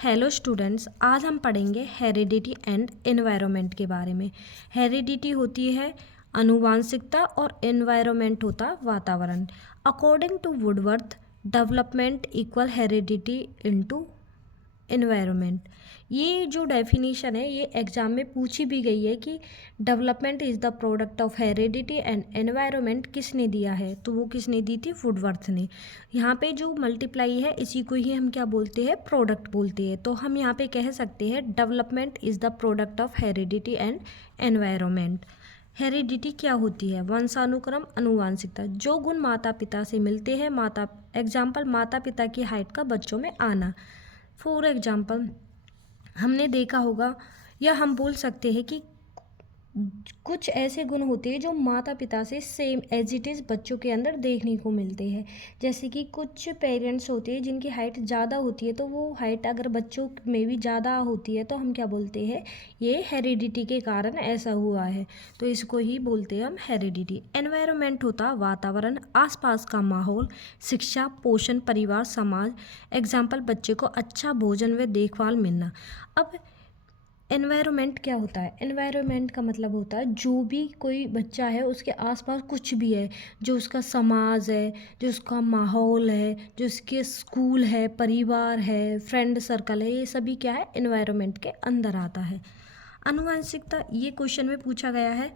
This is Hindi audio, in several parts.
हेलो स्टूडेंट्स, आज हम पढ़ेंगे हेरिडिटी एंड एनवायरनमेंट के बारे में। हेरिडिटी होती है आनुवांशिकता और एनवायरनमेंट होता वातावरण। According to Woodworth, development equal heredity into environment. ये जो डेफिनेशन है ये एग्जाम में पूछी भी गई है कि development is the product of heredity and environment किसने दिया है, तो वो किसने दी थी, वुडवर्थ ने। यहाँ पे जो मल्टीप्लाई है इसी को ही हम क्या बोलते हैं, प्रोडक्ट बोलते हैं। तो हम यहाँ पे कह सकते हैं development is the product of heredity and environment. Heredity क्या होती है? वंशानुक्रम, अनुवांशिकता। जो गुण माता पिता से मिलते हैं, एग्जाम्पल माता पिता की हाइट का बच्चों में आना। फॉर एग्जाम्पल हमने देखा होगा या हम बोल सकते हैं कि कुछ ऐसे गुण होते हैं जो माता पिता से सेम एज इट इज़ बच्चों के अंदर देखने को मिलते हैं। जैसे कि कुछ पेरेंट्स होते हैं जिनकी हाइट ज़्यादा होती है, तो वो हाइट अगर बच्चों में भी ज़्यादा होती है तो हम क्या बोलते हैं, ये हेरिडिटी के कारण ऐसा हुआ है, तो इसको ही बोलते हैं हम हेरिडिटी। एनवायरनमेंट होता वातावरण, आसपास का माहौल, शिक्षा, पोषण, परिवार, समाज। एग्जाम्पल बच्चे को अच्छा भोजन व देखभाल मिलना। अब एनवायरनमेंट क्या होता है? एनवायरनमेंट का मतलब होता है जो भी कोई बच्चा है उसके आसपास कुछ भी है, जो उसका समाज है, जो उसका माहौल है, जो उसके स्कूल है, परिवार है, फ्रेंड सर्कल है, ये सभी क्या है, एनवायरनमेंट के अंदर आता है। आनुवांशिकता, ये क्वेश्चन में पूछा गया है।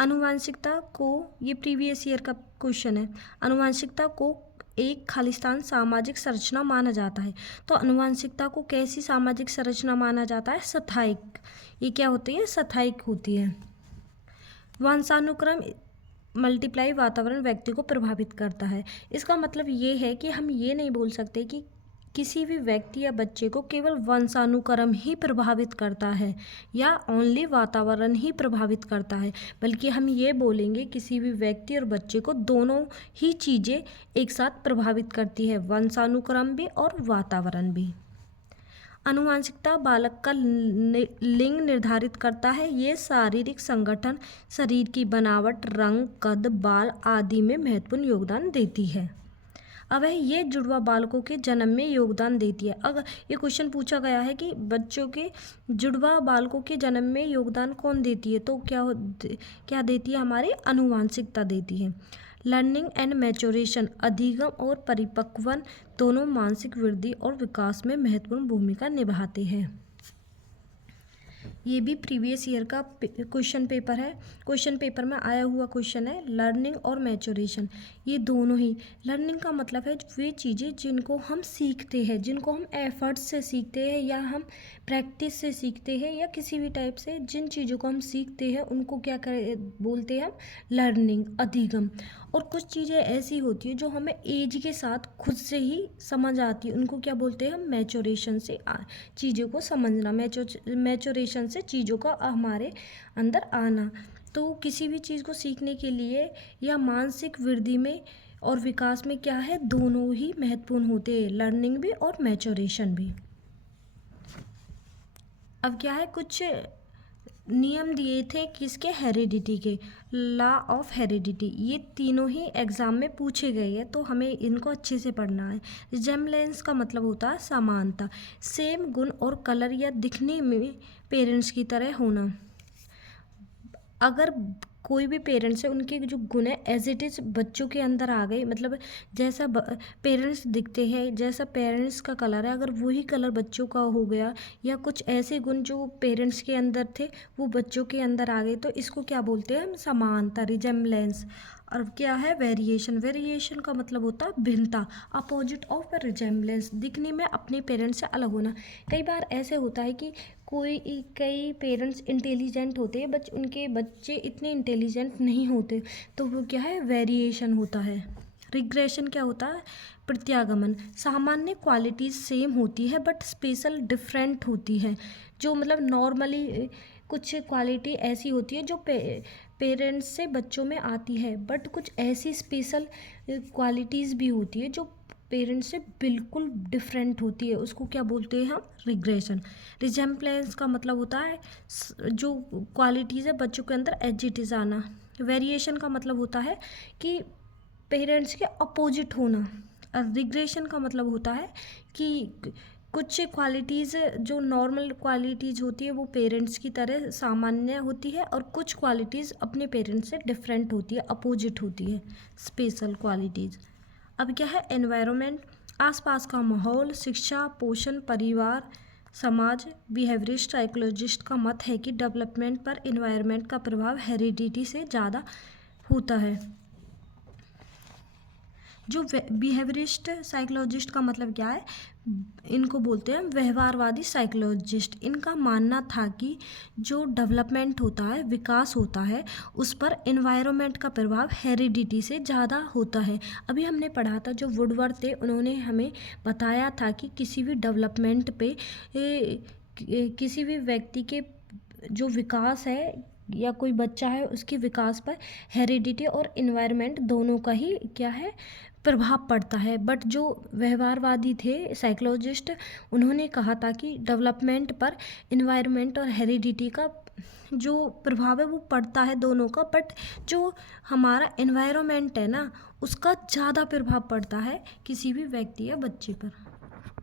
आनुवांशिकता को, ये प्रीवियस ईयर का क्वेश्चन है, आनुवांशिकता को एक खालिस्तान सामाजिक संरचना माना जाता है। तो आनुवांशिकता को कैसी सामाजिक संरचना माना जाता है? स्थायिक। ये क्या होती है? स्थायिक होती है। वंशानुक्रम मल्टीप्लाई वातावरण व्यक्ति को प्रभावित करता है। इसका मतलब ये है कि हम ये नहीं बोल सकते कि किसी भी व्यक्ति या बच्चे को केवल वंशानुक्रम ही प्रभावित करता है या ओनली वातावरण ही प्रभावित करता है, बल्कि हम ये बोलेंगे किसी भी व्यक्ति और बच्चे को दोनों ही चीज़ें एक साथ प्रभावित करती है, वंशानुक्रम भी और वातावरण भी। आनुवांशिकता बालक का लिंग निर्धारित करता है। ये शारीरिक संगठन, शरीर की बनावट, रंग, कद, बाल आदि में महत्वपूर्ण योगदान देती है। अब है ये जुड़वा बालकों के जन्म में योगदान देती है। अगर ये क्वेश्चन पूछा गया है कि बच्चों के जुड़वा बालकों के जन्म में योगदान कौन देती है, तो क्या देती है, हमारी आनुवांशिकता देती है। लर्निंग एंड मैच्योरेशन, अधिगम और परिपक्वन दोनों मानसिक वृद्धि और विकास में महत्वपूर्ण भूमिका निभाते हैं। ये भी प्रीवियस ईयर का क्वेश्चन पेपर है। क्वेश्चन पेपर में आया हुआ क्वेश्चन है लर्निंग और मैच्योरेशन। ये दोनों ही, लर्निंग का मतलब है वे चीज़ें जिनको हम सीखते हैं, जिनको हम एफर्ट से सीखते हैं या हम प्रैक्टिस से सीखते हैं या किसी भी टाइप से जिन चीज़ों को हम सीखते हैं उनको क्या बोलते हैं हम, लर्निंग, अधिगम। और कुछ चीज़ें ऐसी होती है जो हमें एज के साथ खुद से ही समझ आती है, उनको क्या बोलते हैं हम, मैच्योरेशन से चीज़ों को समझना, मैच्योरेशन से चीज़ों का हमारे अंदर आना। तो किसी भी चीज़ को सीखने के लिए या मानसिक वृद्धि में और विकास में क्या है, दोनों ही महत्वपूर्ण होते हैं, लर्निंग भी और मैच्योरेशन भी। अब क्या है, कुछ नियम दिए थे किसके, हेरिडिटी के, लॉ ऑफ हेरिडिटी। ये तीनों ही एग्जाम में पूछे गए हैं, तो हमें इनको अच्छे से पढ़ना है। रिजेम्बलेंस का मतलब होता है समानता, सेम गुण और कलर या दिखने में पेरेंट्स की तरह होना। अगर कोई भी पेरेंट्स है उनके जो गुण है एज इट इज़ बच्चों के अंदर आ गए, मतलब जैसा पेरेंट्स दिखते हैं, जैसा पेरेंट्स का कलर है, अगर वही कलर बच्चों का हो गया या कुछ ऐसे गुण जो पेरेंट्स के अंदर थे वो बच्चों के अंदर आ गए, तो इसको क्या बोलते हैं हम, समानता, रिजेम्बलेंस। और क्या है, वेरिएशन। वेरिएशन का मतलब होता है भिन्नता, अपोजिट ऑफ रिजेम्बलेंस, दिखने में अपने पेरेंट्स से अलग होना। कई बार ऐसे होता है कि कई पेरेंट्स इंटेलिजेंट होते हैं, उनके बच्चे इतने इंटेलिजेंट नहीं होते, तो वो क्या है, वेरिएशन होता है। रिग्रेशन क्या होता है, प्रत्यागमन। सामान्य क्वालिटीज़ सेम होती है बट स्पेशल डिफरेंट होती है। जो मतलब नॉर्मली कुछ क्वालिटी ऐसी होती है जो पेरेंट्स से बच्चों में आती है, बट कुछ ऐसी स्पेशल क्वालिटीज़ भी होती है जो पेरेंट्स से बिल्कुल डिफरेंट होती है, उसको क्या बोलते हैं हम, रिग्रेशन। रिजेम्बलेंस का मतलब होता है जो क्वालिटीज़ है बच्चों के अंदर एज इट इज़ आना। वेरिएशन का मतलब होता है कि पेरेंट्स के अपोजिट होना। और रिग्रेशन का मतलब होता है कि कुछ क्वालिटीज़ जो नॉर्मल क्वालिटीज़ होती है वो पेरेंट्स की तरह सामान्य होती है, और कुछ क्वालिटीज़ अपने पेरेंट्स से डिफरेंट होती है, अपोजिट होती है, स्पेशल क्वालिटीज़। अब क्या है, एनवायरनमेंट, आसपास का माहौल, शिक्षा, पोषण, परिवार, समाज। बिहेवियरिस्ट साइकोलॉजिस्ट का मत है कि डेवलपमेंट पर एनवायरनमेंट का प्रभाव हेरिडिटी से ज़्यादा होता है। जो बिहेवियरिस्ट साइकोलॉजिस्ट का मतलब क्या है, इनको बोलते हैं व्यवहारवादी साइकोलॉजिस्ट। इनका मानना था कि जो डेवलपमेंट होता है, विकास होता है, उस पर एनवायरनमेंट का प्रभाव हेरिडिटी से ज़्यादा होता है। अभी हमने पढ़ा था, जो वुडवर्ड थे उन्होंने हमें बताया था कि किसी भी डेवलपमेंट पे किसी भी व्यक्ति के जो विकास है या कोई बच्चा है उसके विकास पर हेरिडिटी और इन्वायरमेंट दोनों का ही क्या है, प्रभाव पड़ता है। बट जो व्यवहारवादी थे साइकोलॉजिस्ट, उन्होंने कहा था कि डेवलपमेंट पर इन्वायरमेंट और हेरिडिटी का जो प्रभाव है वो पड़ता है दोनों का, बट जो हमारा इन्वायरमेंट है ना, उसका ज़्यादा प्रभाव पड़ता है किसी भी व्यक्ति या बच्चे पर।